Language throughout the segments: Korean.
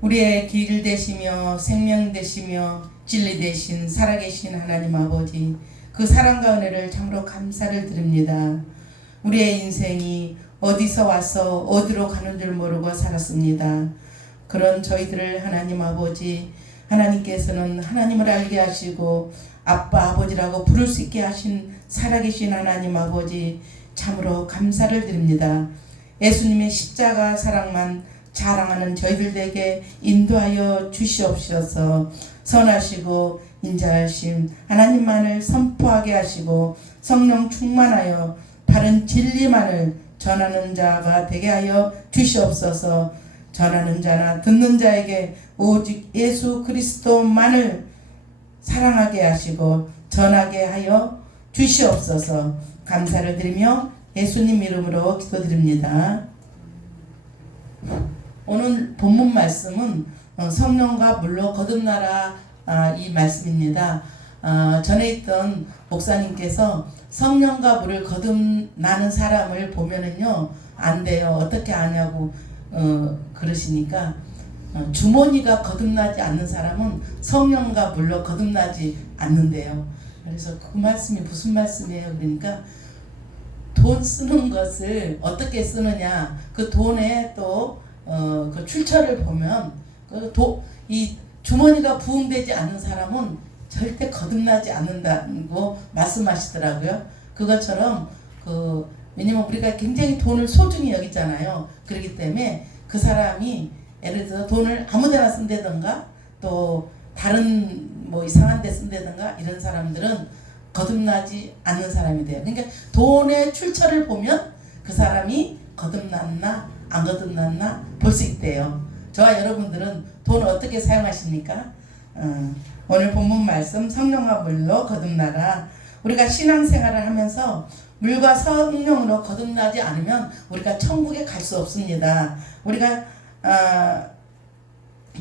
우리의 길 되시며 생명 되시며 진리 되신 살아계신 하나님 아버지, 그 사랑과 은혜를 참으로 감사를 드립니다. 우리의 인생이 어디서 와서 어디로 가는 줄 모르고 살았습니다. 그런 저희들을 하나님 아버지, 하나님께서는 하나님을 알게 하시고 아빠 아버지라고 부를 수 있게 하신 살아계신 하나님 아버지, 참으로 감사를 드립니다. 예수님의 십자가 사랑만 자랑하는 저희들에게 인도하여 주시옵소서. 선하시고 인자하심 하나님만을 선포하게 하시고 성령 충만하여 바른 진리만을 전하는 자가 되게 하여 주시옵소서. 전하는 자나 듣는 자에게 오직 예수 그리스도만을 사랑하게 하시고 전하게 하여 주시옵소서. 감사를 드리며 예수님 이름으로 기도드립니다. 오늘 본문 말씀은 성령과 물로 거듭나라 이 말씀입니다. 전에 있던 목사님께서 성령과 물을 거듭나는 사람을 보면은요 안 돼요. 어떻게 아냐고 그러시니까 주머니가 거듭나지 않는 사람은 성령과 물로 거듭나지 않는데요. 그래서 그 말씀이 무슨 말씀이에요? 그러니까 돈 쓰는 것을 어떻게 쓰느냐, 그 돈에 또 그 출처를 보면 이 주머니가 부응되지 않는 사람은 절대 거듭나지 않는다고 말씀하시더라고요. 그것처럼 왜냐면 우리가 굉장히 돈을 소중히 여기잖아요. 그렇기 때문에 그 사람이 예를 들어서 돈을 아무데나 쓴다든가 또 다른 뭐 이상한 데 쓴다든가 이런 사람들은 거듭나지 않는 사람이 돼요. 그러니까 돈의 출처를 보면 그 사람이 거듭났나 안 거듭났나 볼 수 있대요. 저와 여러분들은 돈을 어떻게 사용하십니까? 오늘 본문 말씀 성령과 물로 거듭나라. 우리가 신앙생활을 하면서 물과 성령으로 거듭나지 않으면 우리가 천국에 갈 수 없습니다. 우리가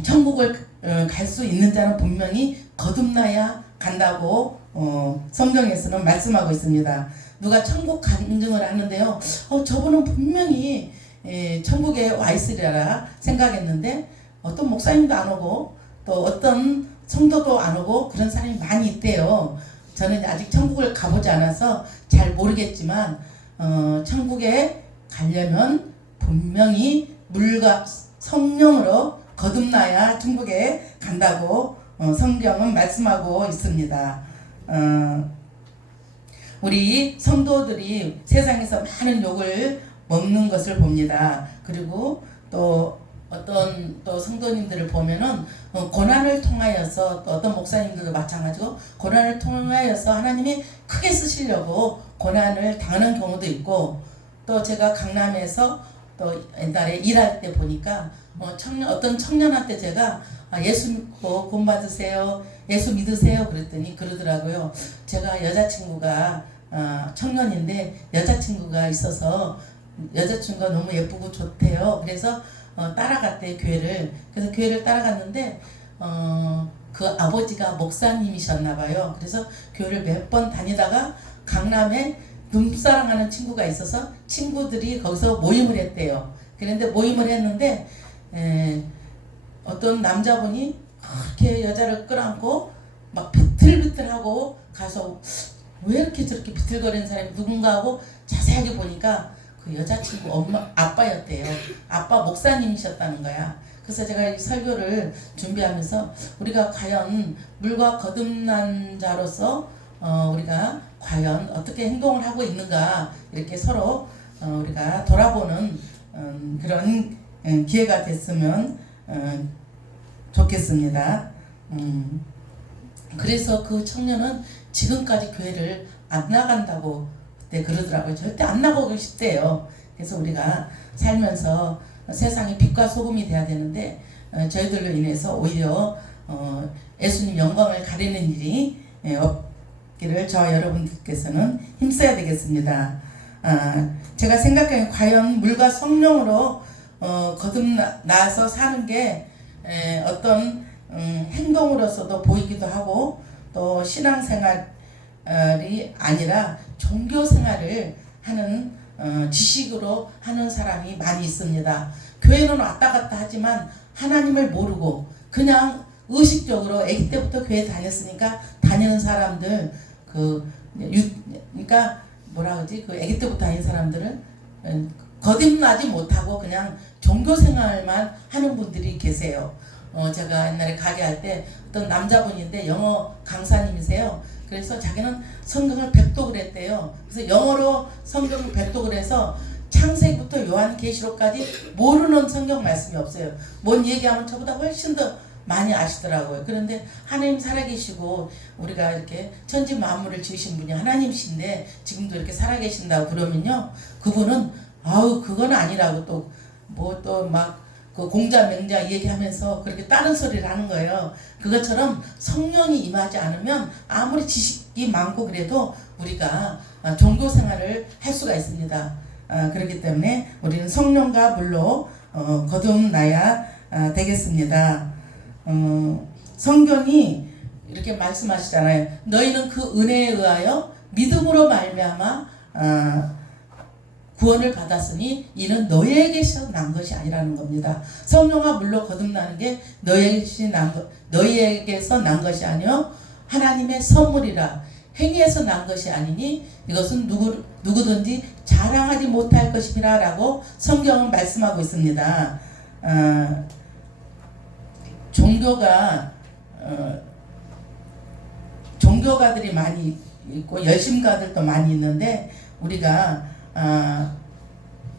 천국을 갈 수 있는 자는 분명히 거듭나야 간다고 성경에서는 말씀하고 있습니다. 누가 천국 간증을 하는데요. 저분은 분명히 천국에 와 있으리라 생각했는데 어떤 목사님도 안 오고 또 어떤 성도도 안 오고 그런 사람이 많이 있대요. 저는 아직 천국을 가보지 않아서 잘 모르겠지만 천국에 가려면 분명히 물과 성령으로 거듭나야 천국에 간다고 성경은 말씀하고 있습니다. 우리 성도들이 세상에서 많은 욕을 먹는 것을 봅니다. 그리고 또 어떤 또 성도님들을 보면은 고난을 통하여서 또 어떤 목사님들도 마찬가지고 고난을 통하여서 하나님이 크게 쓰시려고 고난을 당하는 경우도 있고, 또 제가 강남에서 또 옛날에 일할 때 보니까 어떤 청년한테 제가 예수 믿고 구원 받으세요, 예수 믿으세요 그랬더니 그러더라고요. 제가 여자친구가 청년인데 여자친구가 있어서 여자친구가 너무 예쁘고 좋대요. 그래서 따라갔대, 교회를. 그래서 교회를 따라갔는데 그 아버지가 목사님이셨나봐요. 그래서 교회를 몇 번 다니다가 강남에 눈사랑하는 친구가 있어서 친구들이 거기서 모임을 했대요. 그런데 모임을 했는데 어떤 남자분이 그렇게 여자를 끌어안고 막 비틀비틀하고 가서 왜 이렇게 저렇게 비틀거리는 사람이 누군가 하고 자세하게 보니까 그 여자친구 아빠였대요. 아빠 목사님이셨다는 거야. 그래서 제가 이 설교를 준비하면서 우리가 과연 물과 거듭난 자로서 우리가 과연 어떻게 행동을 하고 있는가, 이렇게 서로 우리가 돌아보는 그런 기회가 됐으면 좋겠습니다. 그래서 그 청년은 지금까지 교회를 안 나간다고 그때 그러더라고요. 절대 안 나가고 싶대요. 그래서 우리가 살면서 세상이 빛과 소금이 돼야 되는데 저희들로 인해서 오히려 예수님 영광을 가리는 일이 없기를 저와 여러분들께서는 힘써야 되겠습니다. 제가 생각하기에 과연 물과 성령으로 거듭나서 사는 게 어떤 행동으로서도 보이기도 하고, 또 신앙생활이 아니라 종교생활을 하는 지식으로 하는 사람이 많이 있습니다. 교회는 왔다 갔다 하지만 하나님을 모르고 그냥 의식적으로 아기 때부터 교회 다녔으니까 다니는 사람들 그러니까 뭐라 그러지 그 아기 때부터 다니는 사람들은 거듭나지 못하고 그냥 종교 생활만 하는 분들이 계세요. 제가 옛날에 가게 할 때 어떤 남자분인데 영어 강사님이세요. 그래서 자기는 성경을 백독을 했대요. 그래서 영어로 성경을 백독을 해서 창세기부터 요한계시록까지 모르는 성경 말씀이 없어요. 뭔 얘기하면 저보다 훨씬 더 많이 아시더라고요. 그런데 하나님 살아계시고 우리가 이렇게 천지 만물을 지으신 분이 하나님이신데 지금도 이렇게 살아계신다고 그러면요, 그분은 아우 그건 아니라고 또 뭐 또 막 그 공자 맹자 얘기하면서 그렇게 다른 소리를 하는 거예요. 그것처럼 성령이 임하지 않으면 아무리 지식이 많고 그래도 우리가 종교 생활을 할 수가 있습니다. 그렇기 때문에 우리는 성령과 물로 거듭나야 되겠습니다. 성경이 이렇게 말씀하시잖아요. 너희는 그 은혜에 의하여 믿음으로 말미암아 구원을 받았으니 이는 너희에게서 난 것이 아니라는 겁니다. 성령과 물로 거듭나는 게 너희에게서 난 것이 아니요 하나님의 선물이라. 행위에서 난 것이 아니니 이것은 누구든지 자랑하지 못할 것이라 라고 성경은 말씀하고 있습니다. 종교가들이 많이 있고 열심가들도 많이 있는데 우리가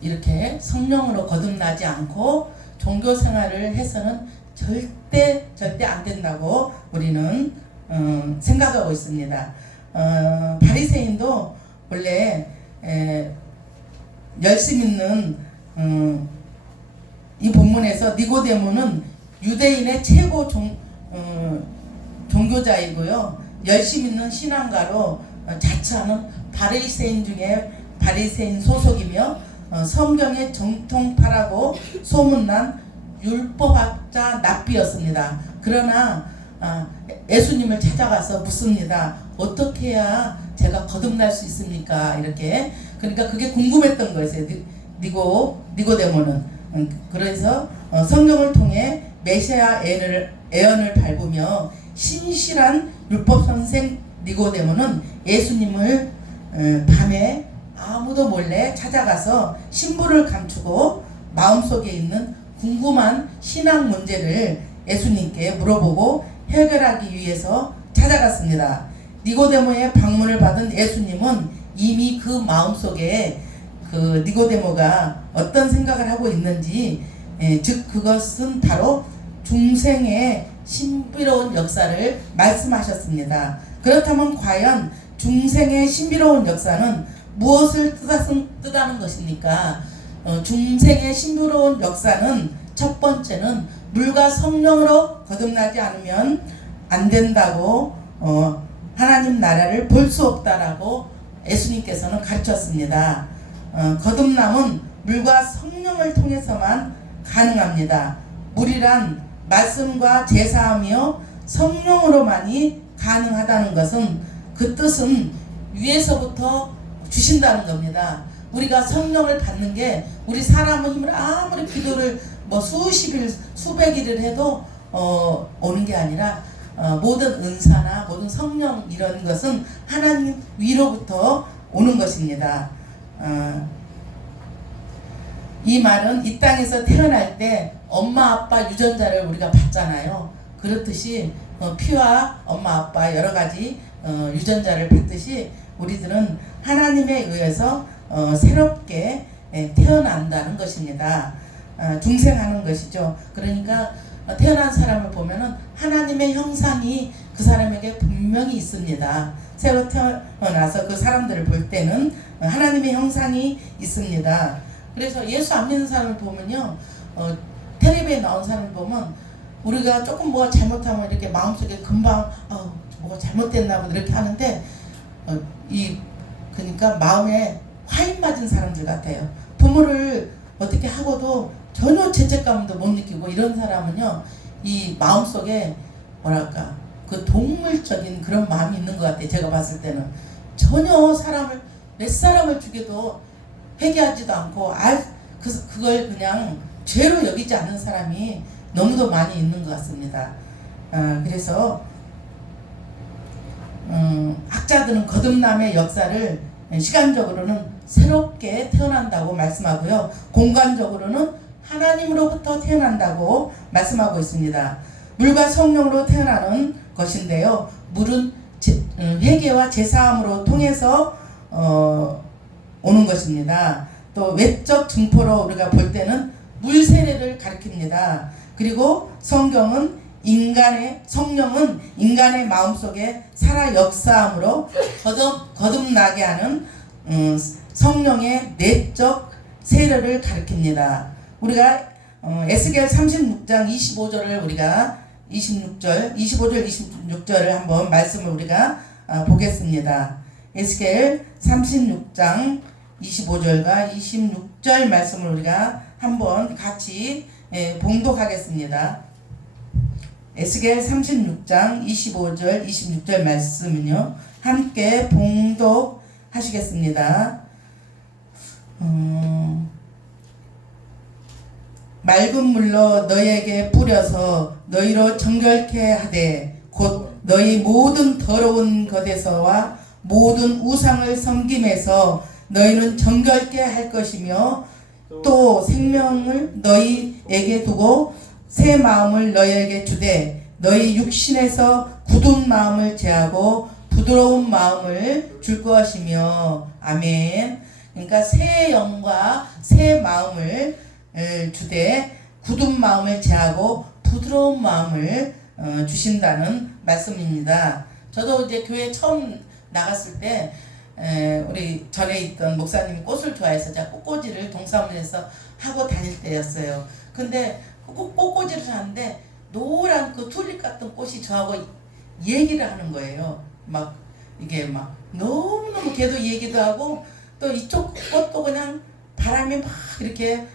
이렇게 성령으로 거듭나지 않고 종교 생활을 해서는 절대 안 된다고 우리는 생각하고 있습니다. 바리새인도 원래 열심 있는 이 본문에서 니고데모는 유대인의 최고 종교자이고요. 열심 있는 신앙가로 자처하는 바리새인 중에 바리새인 소속이며 성경의 정통파라고 소문난 율법학자 납비였습니다. 그러나 예수님을 찾아가서 묻습니다. 어떻게 해야 제가 거듭날 수 있습니까? 이렇게. 그러니까 그게 궁금했던 거였어요. 니고데모는. 그래서 성경을 통해 메시아 예언을 밟으며 신실한 율법 선생 니고데모는 예수님을 밤에 아무도 몰래 찾아가서 신부를 감추고 마음속에 있는 궁금한 신앙 문제를 예수님께 물어보고 해결하기 위해서 찾아갔습니다. 니고데모의 방문을 받은 예수님은 이미 그 마음속에 그 니고데모가 어떤 생각을 하고 있는지, 즉 그것은 바로 중생의 신비로운 역사를 말씀하셨습니다. 그렇다면 과연 중생의 신비로운 역사는 무엇을 뜻하는 것입니까? 중생의 신비로운 역사는 첫 번째는 물과 성령으로 거듭나지 않으면 안 된다고 하나님 나라를 볼 수 없다라고 예수님께서는 가르쳤습니다. 거듭남은 물과 성령을 통해서만 가능합니다. 물이란 말씀과 제사하며 성령으로만이 가능하다는 것은 그 뜻은 위에서부터 주신다는 겁니다. 우리가 성령을 받는 게 우리 사람의 힘을 아무리 기도를 뭐 수십 일, 수백 일을 해도 오는 게 아니라 모든 은사나 모든 성령 이런 것은 하나님 위로부터 오는 것입니다. 이 말은 이 땅에서 태어날 때 엄마 아빠 유전자를 우리가 받잖아요. 그렇듯이 피와 엄마 아빠 여러 가지 유전자를 받듯이 우리들은 하나님에 의해서 새롭게 태어난다는 것입니다. 중생하는 것이죠. 그러니까 태어난 사람을 보면은 하나님의 형상이 그 사람에게 분명히 있습니다. 새로 태어나서 그 사람들을 볼 때는 하나님의 형상이 있습니다. 그래서 예수 안 믿는 사람을 보면요, 텔레비에 나온 사람을 보면 우리가 조금 뭐가 잘못하면 이렇게 마음속에 금방 뭐가 잘못됐나 보다 이렇게 하는데 그러니까 마음에 화인 맞은 사람들 같아요. 부모를 어떻게 하고도 전혀 죄책감도 못 느끼고 이런 사람은요, 이 마음속에 뭐랄까 그 동물적인 그런 마음이 있는 것 같아요. 제가 봤을 때는 전혀 몇 사람을 죽여도 회개하지도 않고 그걸 그냥 죄로 여기지 않는 사람이 너무도 많이 있는 것 같습니다. 그래서 학자들은 거듭남의 역사를 시간적으로는 새롭게 태어난다고 말씀하고요. 공간적으로는 하나님으로부터 태어난다고 말씀하고 있습니다. 물과 성령으로 태어나는 것인데요. 물은 회개와 제사함으로 통해서 오는 것입니다. 또 외적 증포로 우리가 볼 때는 물 세례를 가리킵니다. 그리고 성령은 인간의 마음속에 살아 역사함으로 거듭나게 하는 성령의 내적 세례를 가리킵니다. 우리가 에스겔 36장 25절을 우리가 25절 26절을 한번 말씀을 우리가 보겠습니다. 에스겔 36장 25절과 26절 말씀을 우리가 한번 같이 봉독하겠습니다. 에스겔 36장 25절 26절 말씀은요, 함께 봉독하시겠습니다. 맑은 물로 너희에게 뿌려서 너희로 정결케 하되 곧 너희 모든 더러운 것에서와 모든 우상을 섬김에서 너희는 정결케 할 것이며 또 생명을 너희에게 두고 새 마음을 너희에게 주되 너희 육신에서 굳은 마음을 제하고 부드러운 마음을 줄 것이며. 아멘. 그러니까 새 영과 새 마음을 주되 굳은 마음을 제하고 부드러운 마음을 주신다는 말씀입니다. 저도 이제 교회 처음 나갔을 때 우리 전에 있던 목사님이 꽃을 좋아해서 제가 꽃꽂이를 동사무소에서 하고 다닐 때였어요. 근데 꽃꽂이를 하는데 노란 그 튤립 같은 꽃이 저하고 얘기를 하는 거예요. 막 이게 막 너무너무 걔도 얘기도 하고 또 이쪽 꽃도 그냥 바람이 막 이렇게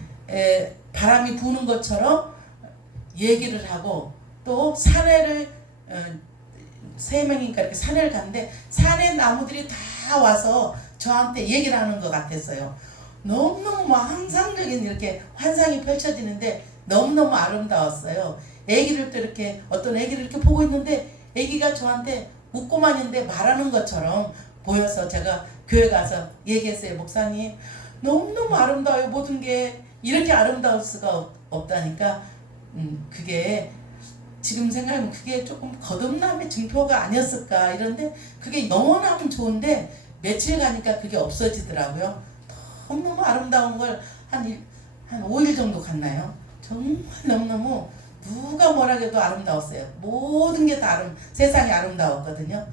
바람이 부는 것처럼 얘기를 하고 또 산에를 세 명이니까 이렇게 산에를 갔는데 산에 나무들이 다 와서 저한테 얘기를 하는 것 같았어요. 너무너무 막 환상적인 이렇게 환상이 펼쳐지는데 너무너무 아름다웠어요. 애기를 또 이렇게 어떤 애기를 이렇게 보고 있는데 애기가 저한테 웃고만 있는데 말하는 것처럼 보여서 제가 교회 가서 얘기했어요. 목사님 너무너무 아름다워요. 모든 게 이렇게 아름다울 수가 없다니까 그게 지금 생각하면 그게 조금 거듭남의 증표가 아니었을까 이런데 그게 너무나면 좋은데 며칠 가니까 그게 없어지더라고요. 너무너무 아름다운 걸 한 5일 정도 갔나요? 정말 너무너무 누가 뭐라 해도 아름다웠어요. 모든 게 다 세상이 아름다웠거든요.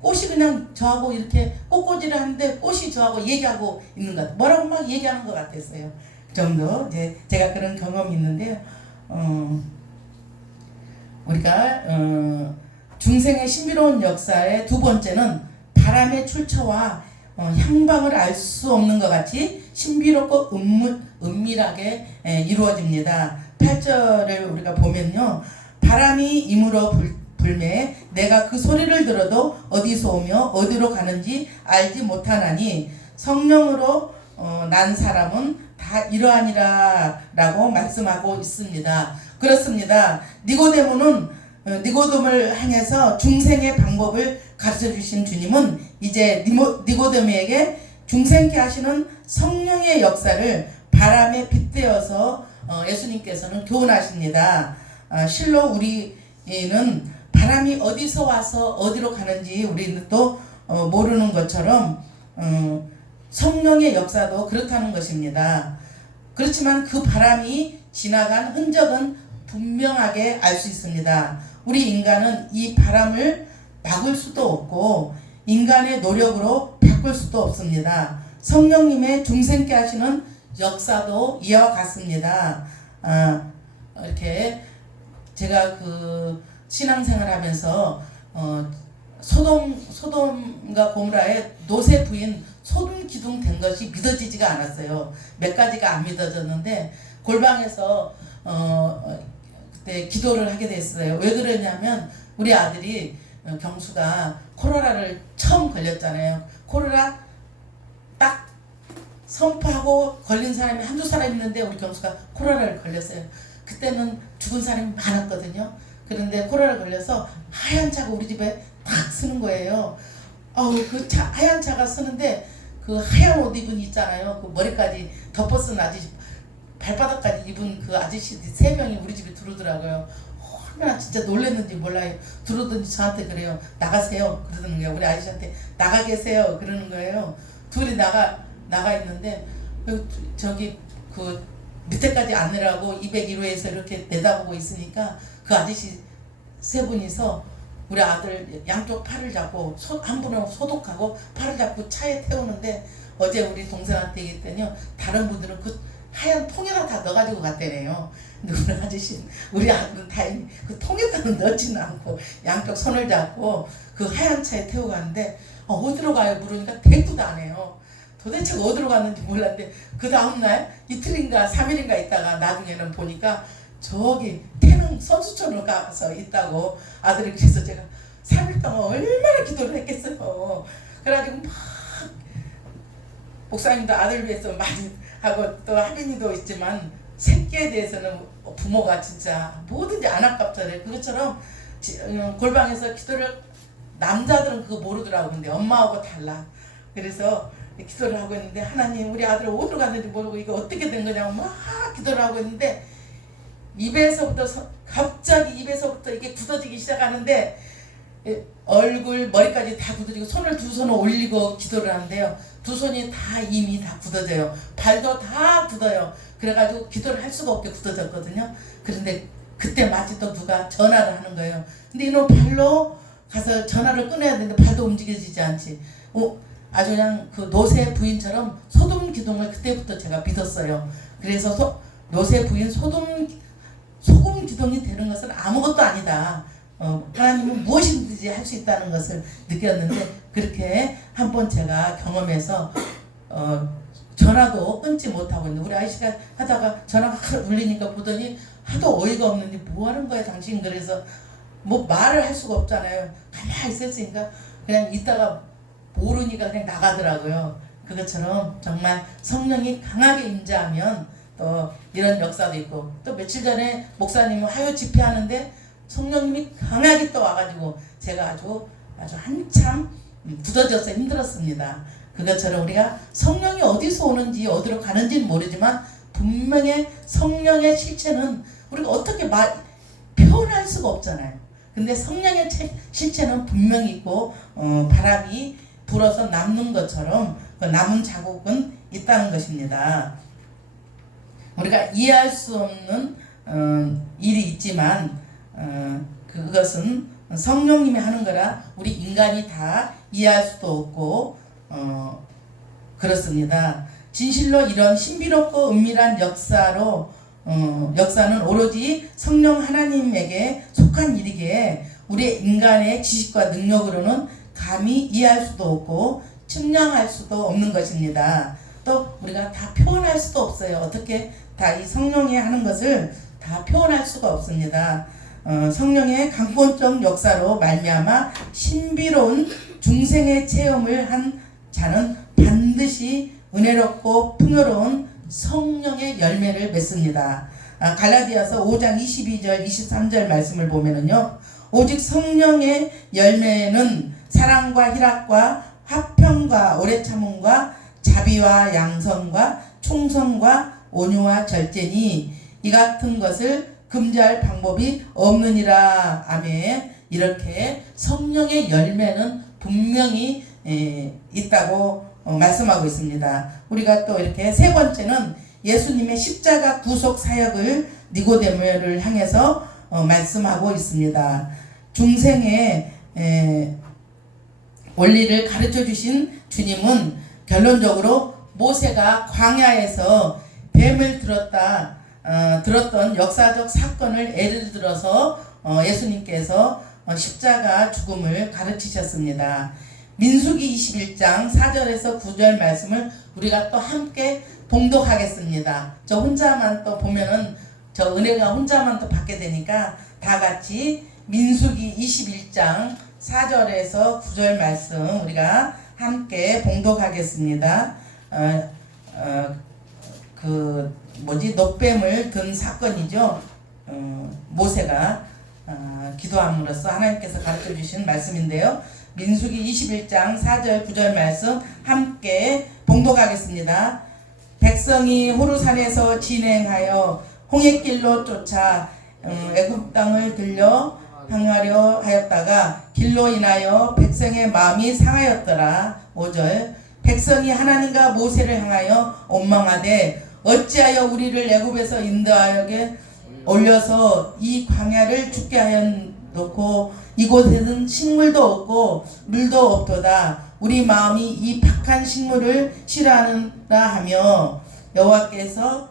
꽃이 그냥 저하고 이렇게 꽃꽂이를 하는데 꽃이 저하고 얘기하고 있는 것 같아요. 뭐라고 막 얘기하는 것 같았어요. 그 정도 이제 제가 그런 경험이 있는데요. 우리가 중생의 신비로운 역사의 두 번째는 바람의 출처와 향방을 알 수 없는 것 같이 신비롭고 은밀하게 이루어집니다. 8절을 우리가 보면요. 바람이 임으로 불매 내가 그 소리를 들어도 어디서 오며 어디로 가는지 알지 못하나니 성령으로 난 사람은 다 이러하니라 라고 말씀하고 있습니다. 그렇습니다. 니고데모를 향해서 중생의 방법을 가르쳐 주신 주님은 이제 니고데모에게 중생케 하시는 성령의 역사를 바람에 빗대어서 예수님께서는 교훈하십니다. 실로 우리는 바람이 어디서 와서 어디로 가는지 우리는 또 모르는 것처럼 성령의 역사도 그렇다는 것입니다. 그렇지만 그 바람이 지나간 흔적은 분명하게 알 수 있습니다. 우리 인간은 이 바람을 막을 수도 없고 인간의 노력으로 바꿀 수도 없습니다. 성령님의 중생케 하시는 역사도 이와 같습니다. 이렇게 제가 그 신앙생활 하면서 소돔과 고모라의 노새 부인 소돔 기둥 된 것이 믿어지지가 않았어요. 몇 가지가 안 믿어졌는데 골방에서 그때 기도를 하게 됐어요. 왜 그러냐면 우리 아들이 경수가 코로나를 처음 걸렸잖아요. 코로나 딱 선포하고 걸린 사람이 한두 사람 있는데 우리 경수가 코로나를 걸렸어요. 그때는 죽은 사람이 많았거든요. 그런데 코로나를 걸려서 하얀 차가 우리 집에 탁 쓰는 거예요. 그 하얀 차가 쓰는데 그 하얀 옷 입은 있잖아요. 그 머리까지 덮어쓴 아저씨, 발바닥까지 입은 그 아저씨 3명이 우리 집에 들어오더라고요. 얼마나 진짜 놀랐는지 몰라요. 들어오더니 저한테 그래요. 나가세요. 그러는 거예요. 우리 아저씨한테 나가 계세요. 그러는 거예요. 둘이 나가 있는데 저기 그 밑에까지 안 내려가고 201호에서 이렇게 내다보고 있으니까 그 아저씨 3분이서 우리 아들 양쪽 팔을 잡고 한 분은 소독하고 팔을 잡고 차에 태우는데 어제 우리 동생한테 얘기했더니요. 다른 분들은 그 하얀 통에다 다 넣어가지고 갔대네요. 근데 우리 아저씨, 우리 아들은 다행히 그 통에다는 넣지는 않고 양쪽 손을 잡고 그 하얀 차에 태우고 가는데 어디로 가요? 물으니까 대구도 안 해요. 도대체 어디로 갔는지 몰랐는데 그 다음날 이틀인가 3일인가 있다가 나중에는 보니까 저기 태릉 선수촌으로 가서 있다고 아들이. 그래서 제가 3일 동안 얼마나 기도를 했겠어요. 그래가지고 막 목사님도 아들 위해서 많이 하고 또 하빈이도 있지만 새끼에 대해서는 부모가 진짜 뭐든지 안 아깝잖아요. 그것처럼 골방에서 기도를 남자들은 그거 모르더라고. 근데 엄마하고 달라. 그래서 기도를 하고 있는데 하나님 우리 아들 어디로 갔는지 모르고 이거 어떻게 된 거냐고 막 기도를 하고 있는데 갑자기 입에서부터 이게 굳어지기 시작하는데 얼굴 머리까지 다 굳어지고 손을 두 손을 올리고 기도를 하는데요. 두 손이 다 이미 다 굳어져요. 발도 다 굳어요. 그래가지고 기도를 할 수가 없게 굳어졌거든요. 그런데 그때 마치 또 누가 전화를 하는 거예요. 근데 이놈 발로 가서 전화를 끊어야 되는데 발도 움직여지지 않지. 아주 그냥 그 노새 부인처럼 소돔 기둥을 그때부터 제가 믿었어요. 그래서 노새 부인 소금 기둥이 되는 것은 아무것도 아니다. 하나님은 무엇이든지 할 수 있다는 것을 느꼈는데 그렇게 한번 제가 경험해서 전화도 끊지 못하고 있는데 우리 아이씨가 하다가 전화가 울리니까 보더니 하도 어이가 없는지 뭐 하는 거야 당신. 그래서 뭐 말을 할 수가 없잖아요. 가만히 있었으니까 그냥 있다가 모르니까 그냥 나가더라고요. 그것처럼 정말 성령이 강하게 임재하면 또 이런 역사도 있고 또 며칠 전에 목사님이 화요 집회하는데 성령님이 강하게 또 와가지고 제가 아주 한참 굳어져서 힘들었습니다. 그것처럼 우리가 성령이 어디서 오는지 어디로 가는지는 모르지만 분명히 성령의 실체는 우리가 어떻게 표현할 수가 없잖아요. 근데 성령의 실체는 분명히 있고 바람이 불어서 남는 것처럼 그 남은 자국은 있다는 것입니다. 우리가 이해할 수 없는 일이 있지만 그것은 성령님이 하는 거라 우리 인간이 다 이해할 수도 없고 그렇습니다. 진실로 이런 신비롭고 은밀한 역사는 오로지 성령 하나님에게 속한 일이기에 우리 인간의 지식과 능력으로는 감히 이해할 수도 없고 측량할 수도 없는 것입니다. 또 우리가 다 표현할 수도 없어요. 어떻게 다 이 성령이 하는 것을 다 표현할 수가 없습니다. 성령의 강권적 역사로 말미암아 신비로운 중생의 체험을 한 자는 반드시 은혜롭고 풍요로운 성령의 열매를 맺습니다. 갈라디아서 5장 22절 23절 말씀을 보면은요. 오직 성령의 열매는 사랑과 희락과 화평과 오래 참음과 자비와 양선과 충성과 온유와 절제니 이 같은 것을 금지할 방법이 없느니라. 아멘. 이렇게 성령의 열매는 분명히 있다고 말씀하고 있습니다. 우리가 또 이렇게 세 번째는 예수님의 십자가 구속 사역을 니고데모를 향해서 말씀하고 있습니다. 중생의 원리를 가르쳐 주신 주님은 결론적으로 모세가 광야에서 뱀을 들었던 역사적 사건을 예를 들어서 예수님께서 십자가 죽음을 가르치셨습니다. 민수기 21장 4절에서 9절 말씀을 우리가 또 함께 봉독하겠습니다. 저 혼자만 또 보면은 저 은혜가 혼자만 또 받게 되니까 다 같이 민수기 21장 4절에서 9절 말씀 우리가 함께 봉독하겠습니다. 노뱀을 든 사건이죠. 모세가 기도함으로써 하나님께서 가르쳐 주신 말씀인데요. 민수기 21장 4절 9절 말씀 함께 봉독하겠습니다. 백성이 호르산에서 진행하여 홍해길로 쫓아 애굽 땅을 들려 향하려 하였다가 길로 인하여 백성의 마음이 상하였더라. 5절 백성이 하나님과 모세를 향하여 원망하되 어찌하여 우리를 애굽에서 인도하게 올려서 이 광야를 죽게 하였노고 이곳에는 식물도 없고 물도 없도다. 우리 마음이 이 박한 식물을 싫어하는라 하며 여호와께서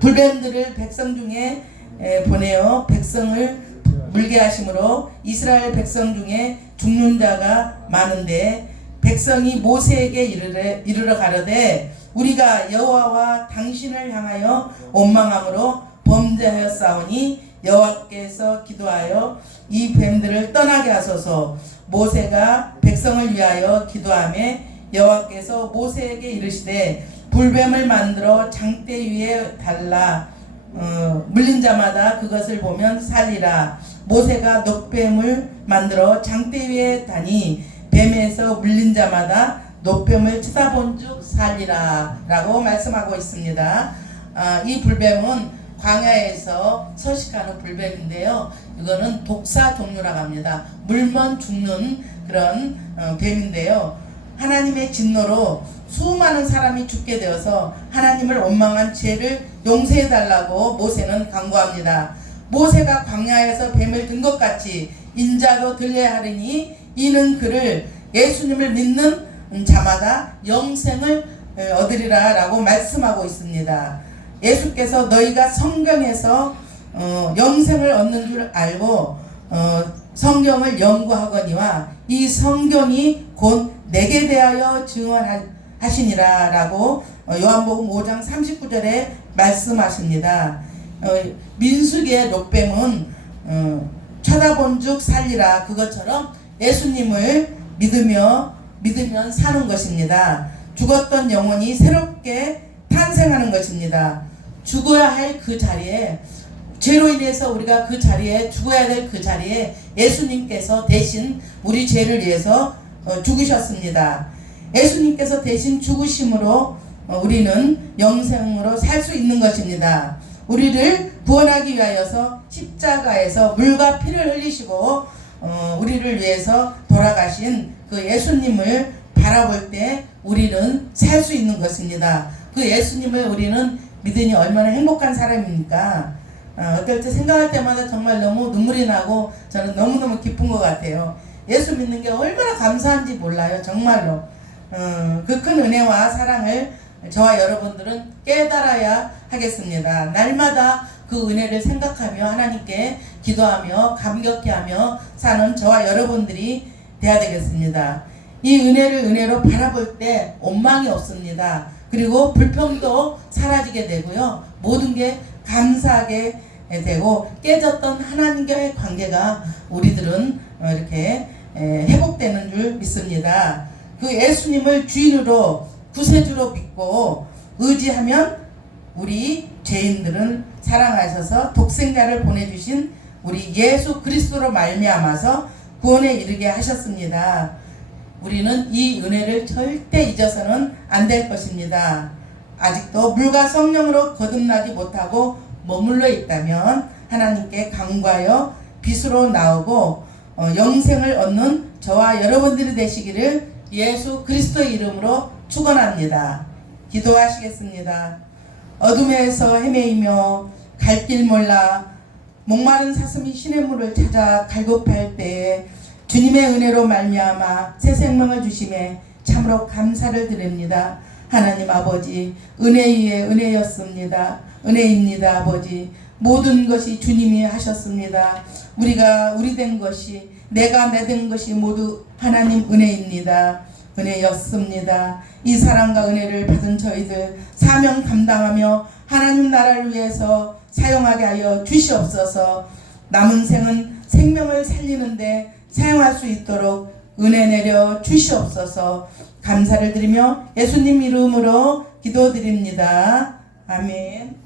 불뱀들을 백성 중에 보내어 백성을 물게 하심으로 이스라엘 백성 중에 죽는 자가 많은데 백성이 모세에게 이르러 가로되 우리가 여호와와 당신을 향하여 원망함으로 범죄하였사오니 여호와께서 기도하여 이 뱀들을 떠나게 하소서. 모세가 백성을 위하여 기도하매 여호와께서 모세에게 이르시되 불뱀을 만들어 장대 위에 달라 물린 자마다 그것을 보면 살리라. 모세가 노뱀을 만들어 장대 위에 다니 뱀에서 물린 자마다 노뱀을 쳐다본즉 살리라 라고 말씀하고 있습니다. 이 불뱀은 광야에서 서식하는 불뱀인데요. 이거는 독사 종류라고 합니다. 물면 죽는 그런 뱀인데요. 하나님의 진노로 수많은 사람이 죽게 되어서 하나님을 원망한 죄를 용서해달라고 모세는 간구합니다. 모세가 광야에서 뱀을 든 것 같이 인자도 들려야 하리니 이는 그를 예수님을 믿는 자마다 영생을 얻으리라 라고 말씀하고 있습니다. 예수께서 너희가 성경에서 영생을 얻는 줄 알고 성경을 연구하거니와 이 성경이 곧 내게 대하여 증언하시니라 라고 요한복음 5장 39절에 말씀하십니다. 민수기의 노뱀은 쳐다본 즉 살리라 그것처럼 예수님을 믿으면 사는 것입니다. 죽었던 영혼이 새롭게 탄생하는 것입니다. 죽어야 할 그 자리에 죄로 인해서 우리가 그 자리에 죽어야 될 그 자리에 예수님께서 대신 우리 죄를 위해서 죽으셨습니다. 예수님께서 대신 죽으심으로 우리는 영생으로 살 수 있는 것입니다. 우리를 구원하기 위하여서 십자가에서 물과 피를 흘리시고 우리를 위해서 돌아가신 그 예수님을 바라볼 때 우리는 살 수 있는 것입니다. 그 예수님을 우리는 믿으니 얼마나 행복한 사람입니까? 어떨 때 생각할 때마다 정말 너무 눈물이 나고 저는 너무너무 기쁜 것 같아요. 예수 믿는 게 얼마나 감사한지 몰라요. 정말로. 그 큰 은혜와 사랑을 저와 여러분들은 깨달아야 하겠습니다. 날마다 그 은혜를 생각하며 하나님께 기도하며 감격해하며 사는 저와 여러분들이 돼야 되겠습니다. 이 은혜를 은혜로 바라볼 때 원망이 없습니다. 그리고 불평도 사라지게 되고요. 모든 게 감사하게 되고 깨졌던 하나님과의 관계가 우리들은 이렇게 회복되는 줄 믿습니다. 그 예수님을 주인으로 구세주로 믿고 의지하면 우리 죄인들은 사랑하셔서 독생자를 보내주신 우리 예수 그리스도로 말미암아서 구원에 이르게 하셨습니다. 우리는 이 은혜를 절대 잊어서는 안 될 것입니다. 아직도 물과 성령으로 거듭나지 못하고 머물러 있다면 하나님께 간구하여 빛으로 나오고 영생을 얻는 저와 여러분들이 되시기를 예수 그리스도의 이름으로 축원합니다. 기도하시겠습니다. 어둠에서 헤매이며 갈 길 몰라 목마른 사슴이 시냇물을 찾아 갈급할 때에 주님의 은혜로 말미암아 새 생명을 주심에 참으로 감사를 드립니다. 하나님 아버지, 은혜 위에 은혜였습니다. 은혜입니다. 아버지, 모든 것이 주님이 하셨습니다. 우리가 우리 된 것이, 내가 내 된 것이 모두 하나님 은혜입니다. 은혜였습니다. 이 사랑과 은혜를 받은 저희들 사명 감당하며 하나님 나라를 위해서 사용하게 하여 주시옵소서. 남은 생은 생명을 살리는데 사용할 수 있도록 은혜 내려 주시옵소서. 감사를 드리며 예수님 이름으로 기도드립니다. 아멘.